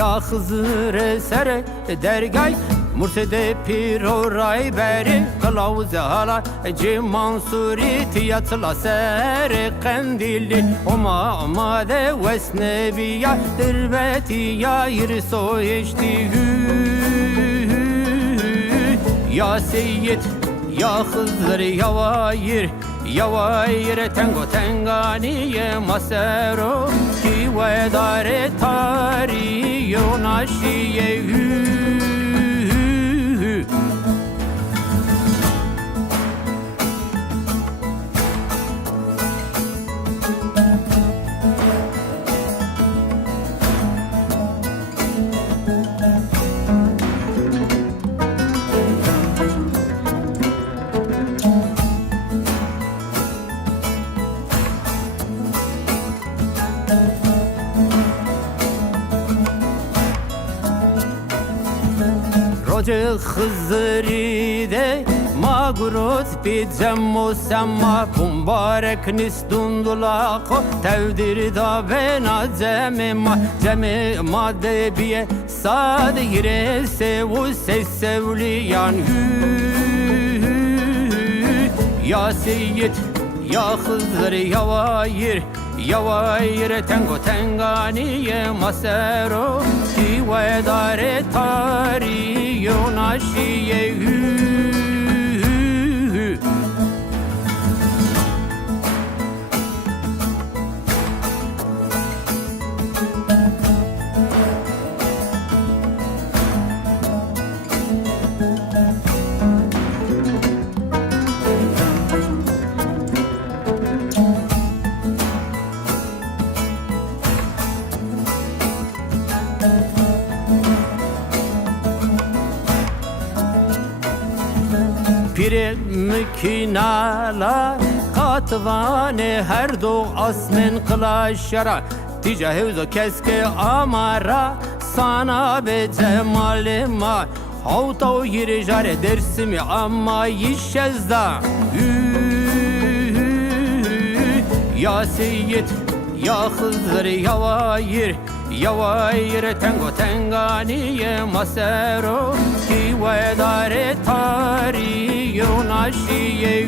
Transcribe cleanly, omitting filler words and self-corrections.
Ya Hızır sere dergay Murşide piro ray beri Kılavuz hala Mansuri tiyatla sere Kandili Oma de vesnebiya Dirvetiya yirso eşti Ya Seyyid Ya Hızır Yavayir tengo tenganiye masero Ki vedare tari yonaşiye Roce Hızır'ı de Magurut bicem semma Kumbarek nistundulako Tevdir da bena cemema de biye Sade gire sevu sevliyan Ya Seyyid Ya Hızır Yavayir tengo tenganiye masero Ki vedare tari yonaşiye Pire mükинala katvane her do asmen kılaşara Ticahevzo keske amara sana be cemalima Havta yirjare dersimi ama yişezda Ya Seyyid Ya Hızır Yavayir tengo tenganiye masero Ki vedare tari yonaşiye